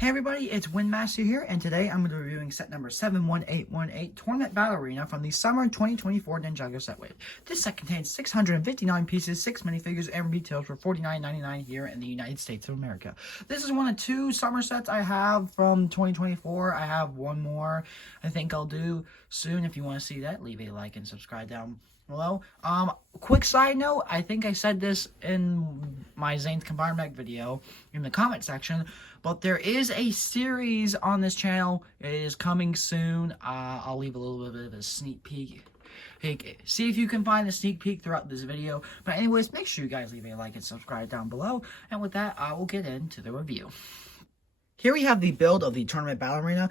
Hey everybody, it's Windmaster here, and today I'm going to be reviewing set number 71818, Tournament Battle Arena from the Summer 2024 Ninjago set weight. This set contains 659 pieces, 6 minifigures, and retails for $49.99 here in the United States of America. This is one of two summer sets I have from 2024. I have one more I think I'll do soon. If you want to see that, leave a like and subscribe down below. Quick side note, I think I said this in my Zane's Combined Mech video in the comment section, but there is a series on this channel. It is coming soon. I'll leave a little bit of a sneak peek. See if you can find a sneak peek throughout this video. But anyways, make sure you guys leave a like and subscribe down below. And with that, I will get into the review. Here we have the build of the Tournament Battle Arena.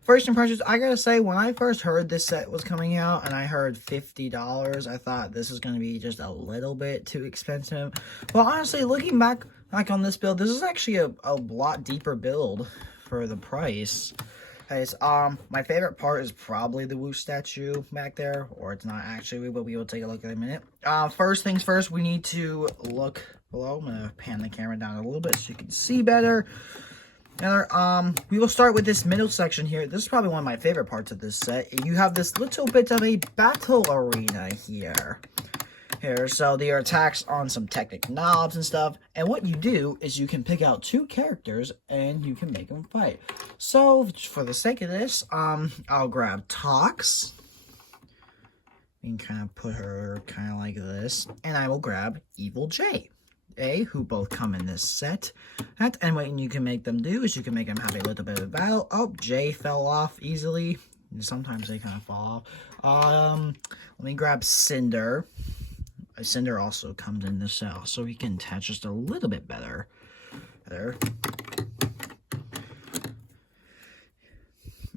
First impressions, I gotta say, when I first heard this set was coming out and I heard $50, I thought this was gonna be just a little bit too expensive. But honestly, looking back on this build, this is actually a lot deeper build for the price. Guys, my favorite part is probably the Wu statue back there, or it's not actually, but we will take a look in a minute. First things first, we need to look below. I'm gonna pan the camera down a little bit so you can see better. We will start with this middle section here. This is probably one of my favorite parts of this set. You have this little bit of a battle arena here. So there are attacks on some Technic knobs and stuff. And what you do is you can pick out two characters and you can make them fight. So for the sake of this, I'll grab Tox. And kind of put her kind of like this. And I will grab Evil J. Who both come in this set. And what you can make them do is you can make them have a little bit of battle. Oh, Jay fell off easily. Sometimes they kind of fall off. Let me grab Cinder. Cinder also comes in this set, so we can attach just a little bit better.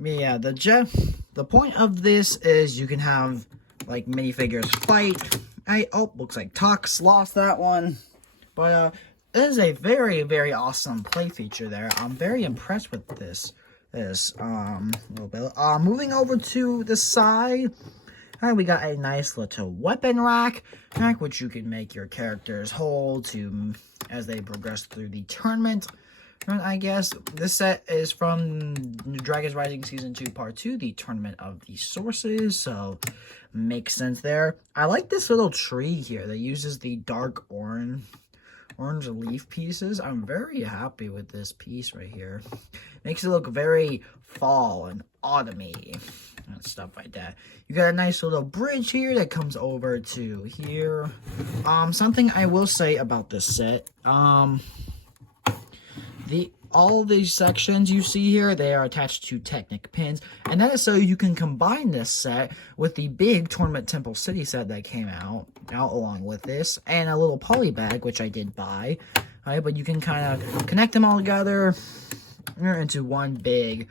Yeah, the point of this is you can have like minifigures fight. Looks like Tox lost that one. But this is a very, very awesome play feature there. I'm very impressed with this little bit. Moving over to the side, we got a nice little weapon rack, which you can make your characters hold to as they progress through the tournament. And I guess this set is from Dragons Rising Season 2 Part 2, the Tournament of the Sources, so makes sense there. I like this little tree here that uses the dark orange leaf pieces. I'm very happy with this piece right here. Makes it look very fall and autumny and stuff like that. You got a nice little bridge here that comes over to here. Something I will say about this set, all these sections you see here, they are attached to Technic pins, and that is so you can combine this set with the big Tournament Temple City set that came out along with this, and a little poly bag, which I did buy. But you can kind of connect them all together into one big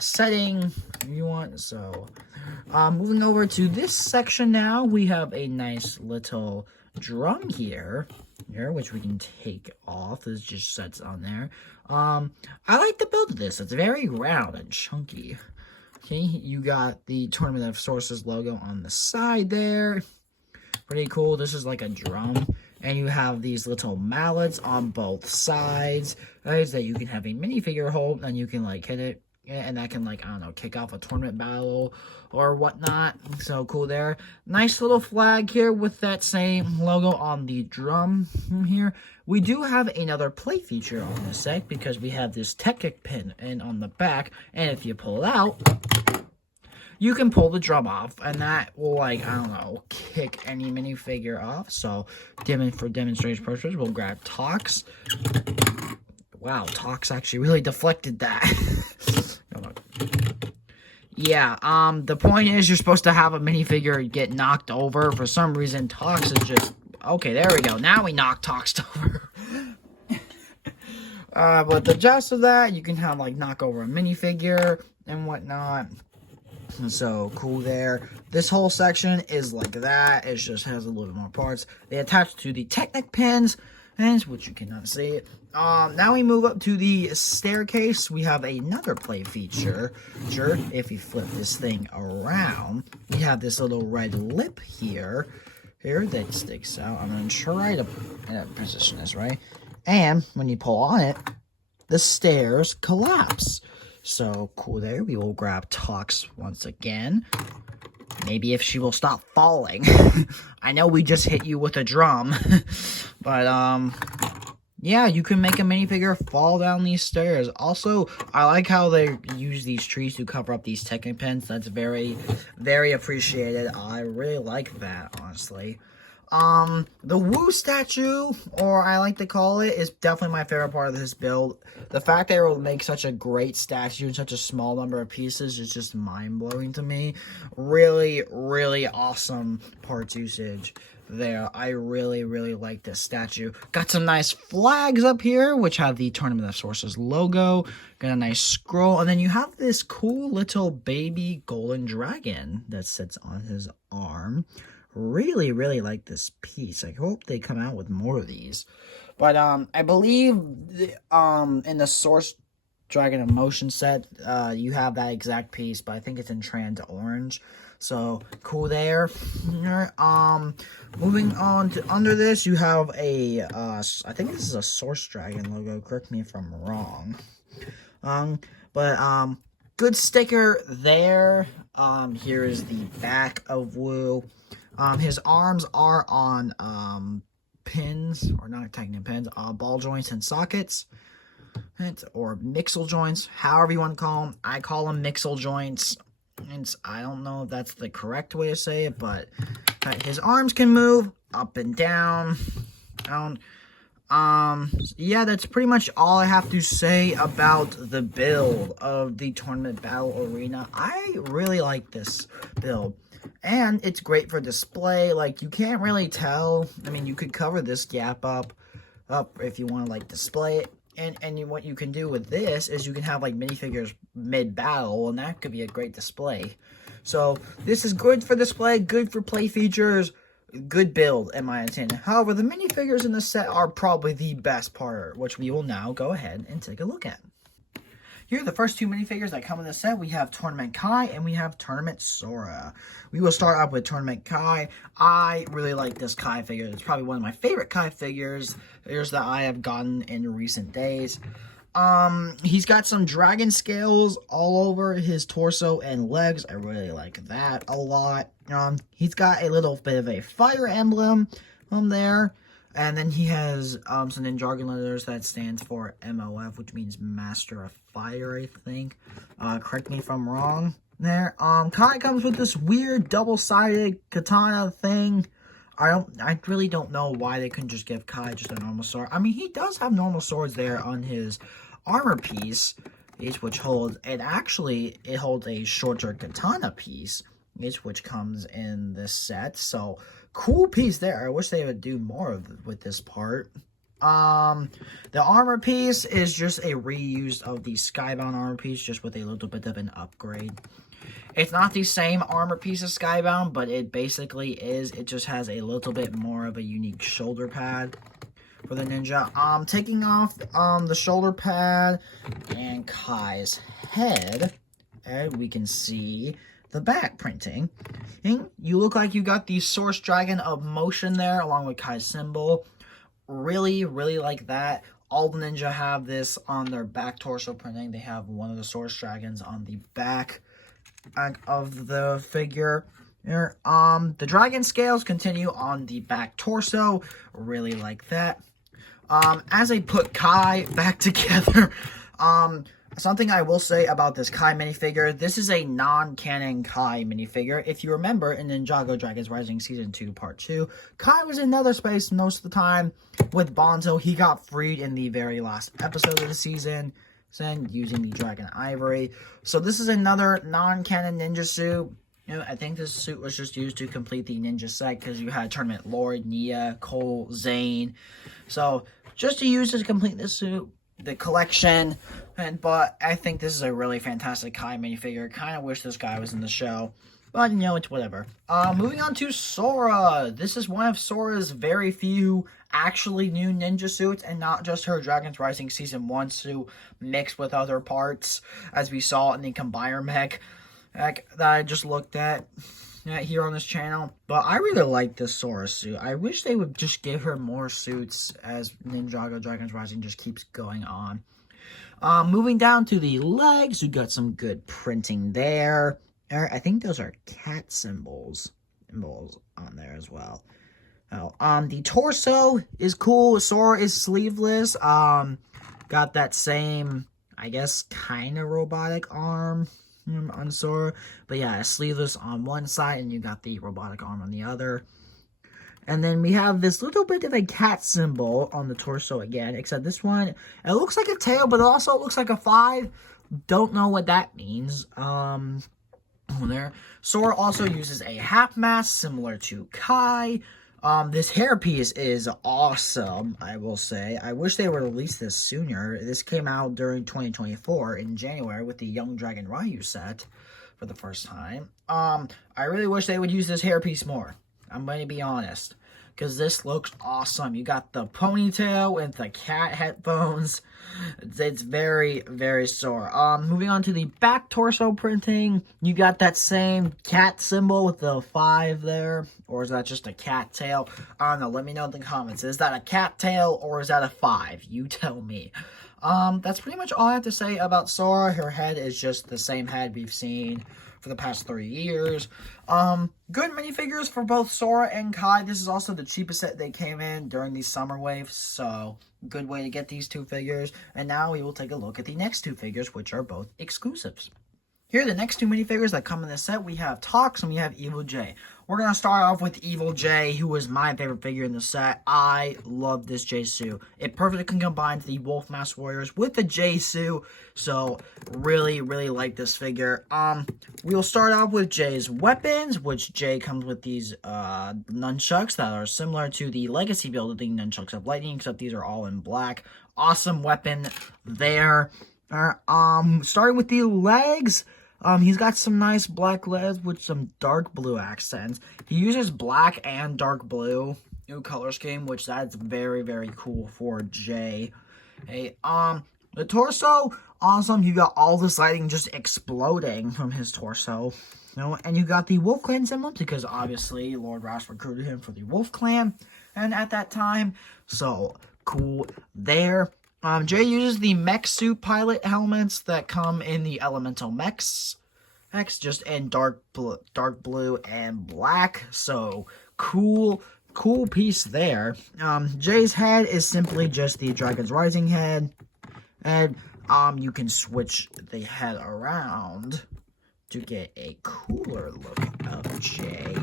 setting if you want. So, moving over to this section now, we have a nice little drum here, which we can take off. This just sets on there. I like the build of this. It's very round and chunky. Okay, you got the Tournament of Sources logo on the side there. Pretty cool. This is like a drum. And you have these little mallets on both sides. That you can have a minifigure hold, and you can like hit it. And that can, like, I don't know, kick off a tournament battle or whatnot. So cool there. Nice little flag here with that same logo on the drum here. We do have another play feature on this set because we have this Technic pin in on the back. And if you pull it out, you can pull the drum off. And that will, like, I don't know, kick any minifigure off. So for demonstration purposes, we'll grab Tox. Wow, Tox actually really deflected that. Yeah, the point is you're supposed to have a minifigure get knocked over. For some reason, Tox is just... Okay, there we go. Now we knock Tox over. But the gist of that, you can have, like, knock over a minifigure and whatnot. So, cool there. This whole section is like that. It just has a little bit more parts. They attach to the Technic pins, which you cannot see. Now we move up to the staircase. We have another play feature. If you flip this thing around, we have this little red lip here that sticks out. I'm going to try to position this right. And when you pull on it, the stairs collapse. So cool there. We will grab Tox once again. Maybe if she will stop falling. I know we just hit you with a drum. But, yeah, you can make a minifigure fall down these stairs. Also, I like how they use these trees to cover up these Tekken pins. That's very, very appreciated. I really like that, honestly. The Wu statue, or I like to call it, is definitely my favorite part of this build. The fact that it will make such a great statue in such a small number of pieces is just mind-blowing to me. Really, really awesome parts usage there. I really, really like this statue. Got some nice flags up here, which have the Tournament of Sources logo. Got a nice scroll, and then you have this cool little baby golden dragon that sits on his arm. Really, really like this piece. I hope they come out with more of these. But, I believe, in the Source Dragon Emotion set, you have that exact piece, but I think it's in Trans Orange. So, cool there. Moving on to under this, you have a, I think this is a Source Dragon logo. Correct me if I'm wrong. Good sticker there. Here is the back of Wu. His arms are on, pins, or not technically pins, ball joints and sockets, or mixel joints, however you want to call them. I call them mixel joints. I don't know if that's the correct way to say it, but his arms can move up and down. Yeah, that's pretty much all I have to say about the build of the Tournament Battle Arena. I really like this build. And it's great for display. Like, you can't really tell. I mean, you could cover this gap up if you want to, like, display it. And what you can do with this is you can have, like, minifigures mid-battle, and that could be a great display. So, this is good for display, good for play features, good build, in my opinion. However, the minifigures in the set are probably the best part, which we will now go ahead and take a look at. Here are the first two minifigures that come in the set. We have Tournament Kai and we have Tournament Sora. We will start off with Tournament Kai. I really like this Kai figure. It's probably one of my favorite Kai figures that I have gotten in recent days. He's got some dragon scales all over his torso and legs. I really like that a lot. He's got a little bit of a fire emblem on there. And then he has some Ninjago letters that stands for MOF, which means Master of Fire, I think. Correct me if I'm wrong there. Kai comes with this weird double-sided katana thing. I really don't know why they couldn't just give Kai just a normal sword. I mean, he does have normal swords there on his armor piece, which holds, and actually it holds a shorter katana piece, which comes in this set. So cool piece there. I wish they would do more with this part. The armor piece is just a reuse of the Skybound armor piece, just with a little bit of an upgrade. It's not the same armor piece as Skybound, but it basically is. It just has a little bit more of a unique shoulder pad for the ninja. Taking off the shoulder pad and Kai's head, and we can see the back printing. And you look like you got the Source Dragon of Motion there, along with Kai's symbol. Really, really like that. All the ninja have this on their back torso printing. They have one of the Source Dragons on the back of the figure. The dragon scales continue on the back torso. Really like that. As I put Kai back together, something I will say about this Kai minifigure, this is a non-canon Kai minifigure. If you remember, in Ninjago Dragons Rising Season 2 Part 2, Kai was in Nether Space most of the time with Bonzo. He got freed in the very last episode of the season, using the Dragon Ivory. So this is another non-canon ninja suit. I think this suit was just used to complete the ninja set, because you had Tournament Lord, Nia, Cole, Zane. So just to use to complete this suit, the collection. But I think this is a really fantastic Kai minifigure. Kind of wish this guy was in the show, but it's whatever. Moving on to Sora. This is one of Sora's very few actually new ninja suits, and not just her Dragons Rising Season 1 suit mixed with other parts, as we saw in the Combiner mech that I just looked at here on this channel. But I really like this Sora suit. I wish they would just give her more suits as Ninjago Dragons Rising just keeps going on. Moving down to the legs, you got some good printing there. I think those are cat symbols on there as well. Oh, the torso is cool. Sora is sleeveless. Got that same, I guess, kind of robotic arm on Sora. But yeah, sleeveless on one side, and you got the robotic arm on the other. And then we have this little bit of a cat symbol on the torso again, except this one, it looks like a tail, but it also looks like a 5. Don't know what that means. There. Sora also uses a half mask similar to Kai. This hairpiece is awesome, I will say. I wish they would release this sooner. This came out during 2024 in January with the Young Dragon Ryu set for the first time. I really wish they would use this hairpiece more. I'm going to be honest, because this looks awesome. You got the ponytail with the cat headphones. It's very, very Sora. Moving on to the back torso printing, you got that same cat symbol with the 5 there, or is that just a cat tail? I don't know. Let me know in the comments. Is that a cat tail or is that a 5? You tell me. That's pretty much all I have to say about Sora. Her head is just the same head we've seen for the past 3 years. Good minifigures for both Sora and Kai. This is also the cheapest set they came in during these summer waves, so good way to get these 2 figures. And now we will take a look at the next 2 figures, which are both exclusives. Here are the next 2 minifigures that come in this set. We have Tox and we have Evil J. We're going to start off with Evil J, who is my favorite figure in the set. I love this J-Suit. It perfectly combines the Wolf Mask Warriors with the J-Suit. So, really, really like this figure. We'll start off with J's weapons, which J comes with these nunchucks that are similar to the Legacy build of the Nunchucks of Lightning, except these are all in black. Awesome weapon there. Starting with the legs. He's got some nice black legs with some dark blue accents. He uses black and dark blue new color scheme, which that's very, very cool for Jay. Hey, the torso, awesome. You got all this lighting just exploding from his torso. You know, and you got the Wolf Clan symbol because obviously Lord Ross recruited him for the Wolf Clan and at that time. So cool there. Jay uses the mech suit pilot helmets that come in the Elemental Mechs, just in dark blue and black. So cool piece there. Jay's head is simply just the Dragon's Rising head, and you can switch the head around to get a cooler look of Jay.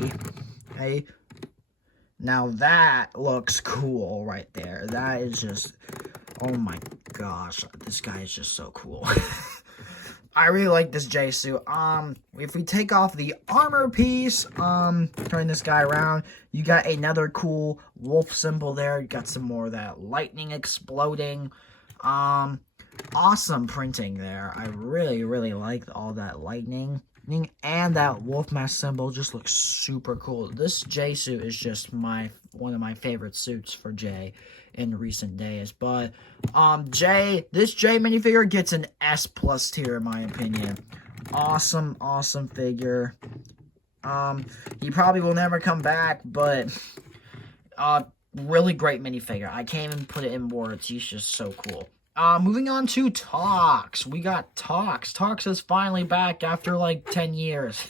Okay, now that looks cool right there. That is just. Oh my gosh, this guy is just so cool. I really like this J-Suit. If we take off the armor piece, turn this guy around, you got another cool wolf symbol there. You got some more of that lightning exploding. Awesome printing there. I really, really like all that lightning. And that wolf mask symbol just looks super cool. This J-Suit is just one of my favorite suits for Jay in recent days. But this Jay minifigure gets an S+ tier in my opinion. Awesome figure. He probably will never come back, but really great minifigure. I can't even put it in words. He's just so cool. Moving on to Tox. We got Tox. Tox is finally back after like 10 years.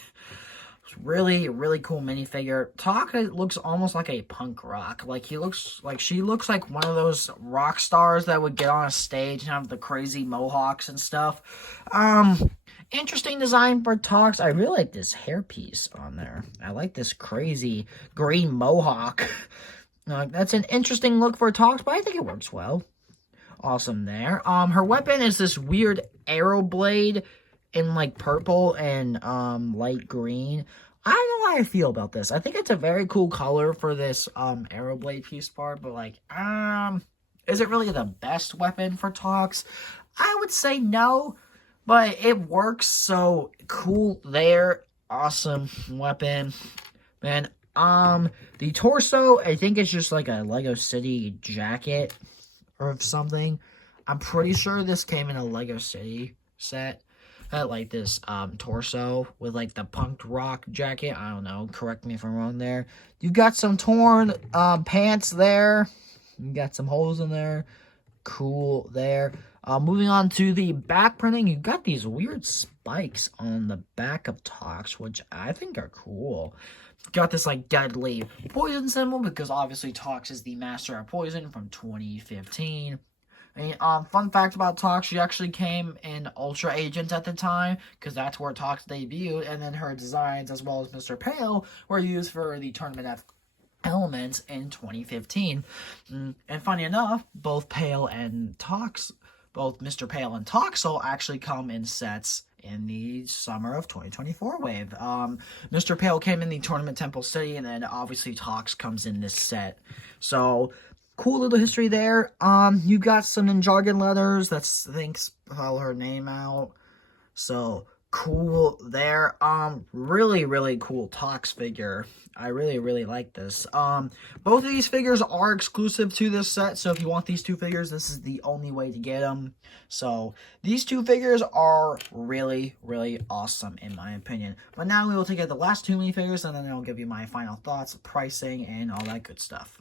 Really, really cool minifigure. Tox looks almost like a punk rock. Like she looks like one of those rock stars that would get on a stage and have the crazy mohawks and stuff. Interesting design for Tox. I really like this hairpiece on there. I like this crazy green mohawk. That's an interesting look for Tox, but I think it works well. Awesome there. Her weapon is this weird arrow blade in like purple and light green. I don't know how I feel about this. I think it's a very cool color for this arrow blade piece part, but like is it really the best weapon for Tox? I would say no, but it works. So cool there. Awesome weapon. Man, the torso, I think it's just like a Lego City jacket or something. I'm pretty sure this came in a Lego City set. Like this torso with like the punk rock jacket. I don't know. Correct me if I'm wrong there. You got some torn pants there. You got some holes in there. Cool there. Moving on to the back printing, you got these weird spikes on the back of Tox, which I think are cool. Got this like deadly poison symbol because obviously Tox is the master of poison from 2015. And, fun fact about Tox, she actually came in Ultra Agents at the time, because that's where Tox debuted, and then her designs, as well as Mr. Pale, were used for the Tournament F elements in 2015. And funny enough, both Pale and Tox, both Mr. Pale and Toxel actually come in sets in the summer of 2024 wave. Mr. Pale came in the Tournament Temple City, and then obviously Tox comes in this set. So, cool little history there. You got some Ninjago letters. That's, I think, spell her name out. So, cool there. Really, really cool Tox figure. I really, really like this. Both of these figures are exclusive to this set, so if you want these two figures, this is the only way to get them. So, these two figures are really, really awesome, in my opinion. But now we will take out the last two minifigures, and then I'll give you my final thoughts, pricing, and all that good stuff.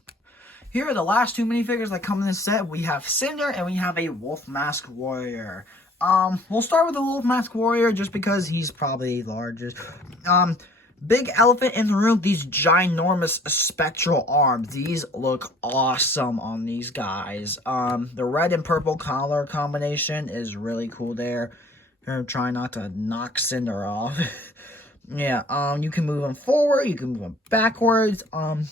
Here are the last two minifigures that come in this set. We have Cinder, and we have a Wolf Mask Warrior. We'll start with the Wolf Mask Warrior, just because he's probably the largest. Big elephant in the room, these ginormous spectral arms. These look awesome on these guys. The red and purple color combination is really cool there. I'm trying not to knock Cinder off. Yeah, you can move them forward, you can move them backwards,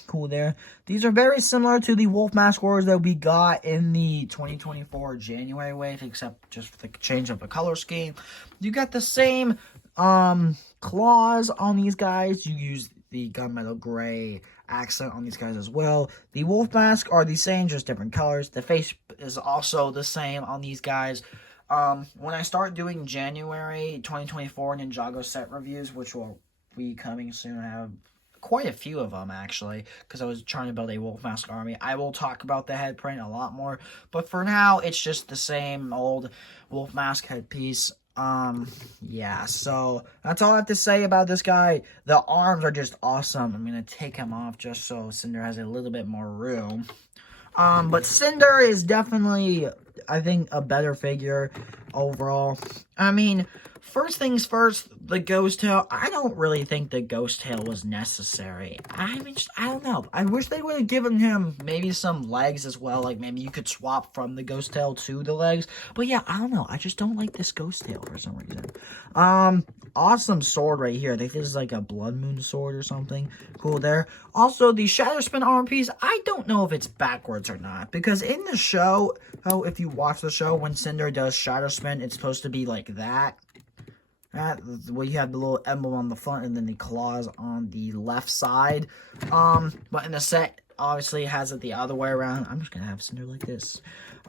cool there. These are very similar to the Wolf Mask Warriors that we got in the 2024 January wave, except just for the change of the color scheme. You got the same, claws on these guys. You use the gunmetal gray accent on these guys as well. The Wolf Mask are the same, just different colors. The face is also the same on these guys. When I start doing January 2024 Ninjago set reviews, which will be coming soon, I have quite a few of them, actually, because I was trying to build a Wolf Mask army. I will talk about the head print a lot more, but for now, it's just the same old Wolf Mask headpiece. Yeah, so that's all I have to say about this guy. The arms are just awesome. I'm going to take him off just so Cinder has a little bit more room. But Cinder is definitely, I think, a better figure overall. I mean, first things first, the Ghost Tail. I don't really think the Ghost Tail was necessary. I mean, I don't know. I wish they would have given him maybe some legs as well. Like, maybe you could swap from the Ghost Tail to the legs. But yeah, I don't know. I just don't like this Ghost Tail for some reason. Awesome sword right here. I think this is like a Blood Moon sword or something. Cool there. Also, the Shadow Spin armor piece, I don't know if it's backwards or not. Because in the show, if you watch the show, when Cinder does Shadow Spin, it's supposed to be like that. Where you have the little emblem on the front and then the claws on the left side. But in the set, obviously, it has it the other way around. I'm just going to have Cinder like this.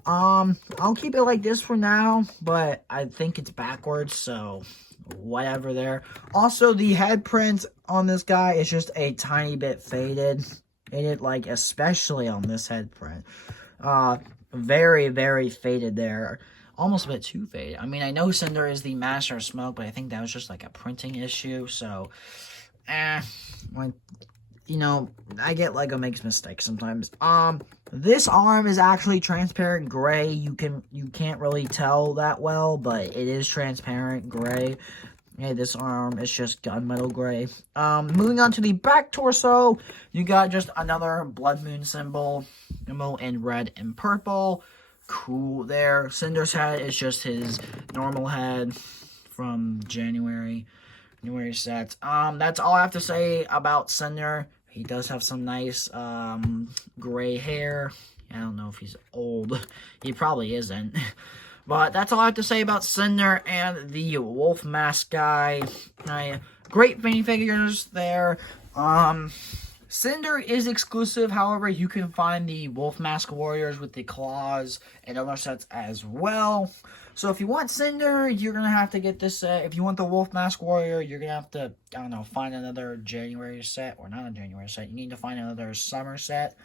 I'll keep it like this for now, but I think it's backwards, so whatever there. Also, the head print on this guy is just a tiny bit faded. Like, especially on this head print. Very, very faded there. Almost a bit too faded. I mean, I know Cinder is the master of smoke, but I think that was just like a printing issue, so, like, you know, I get LEGO makes mistakes sometimes. This arm is actually transparent gray. You can't really tell that well, but it is transparent gray. Yeah, this arm is just gunmetal gray. Moving on to the back torso, you got just another Blood Moon symbol in red and purple. Cool there. Cinder's head is just his normal head from January sets. That's all I have to say about Cinder. He does have some nice gray hair. I don't know if he's old. He probably isn't. But that's all I have to say about Cinder and the Wolf Mask guy. Great minifigures there. Cinder is exclusive, however, you can find the Wolf Mask Warriors with the claws and other sets as well. So if you want Cinder, you're going to have to get this set. If you want the Wolf Mask Warrior, you're going to have to, I don't know, find another January set, or not a January set. You need to find another summer set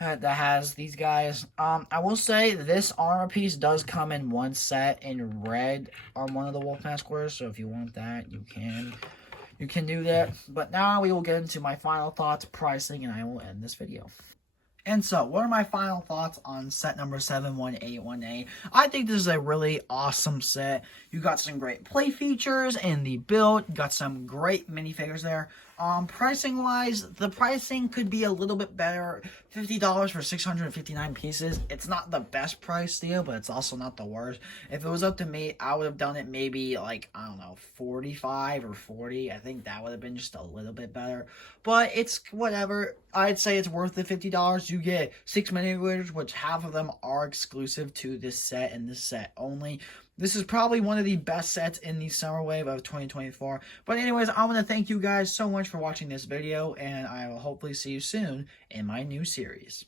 that has these guys. I will say this armor piece does come in one set in red on one of the Wolf Mask Warriors, so if you want that, you can do that. But now we will get into my final thoughts, pricing, and I will end this video. And so, what are my final thoughts on set number 71818? I think this is a really awesome set. You got some great play features in the build. You got some great minifigures there. Pricing wise, the pricing could be a little bit better. $50 for 659 pieces. It's not the best price deal, but it's also not the worst. If it was up to me, I would have done it maybe like, I don't know, 45 or 40. I think that would have been just a little bit better. But it's whatever. I'd say it's worth the $50. You get 6 minifigures, which half of them are exclusive to this set and this set only. This is probably one of the best sets in the summer wave of 2024. But anyways, I want to thank you guys so much for watching this video, and I will hopefully see you soon in my new series.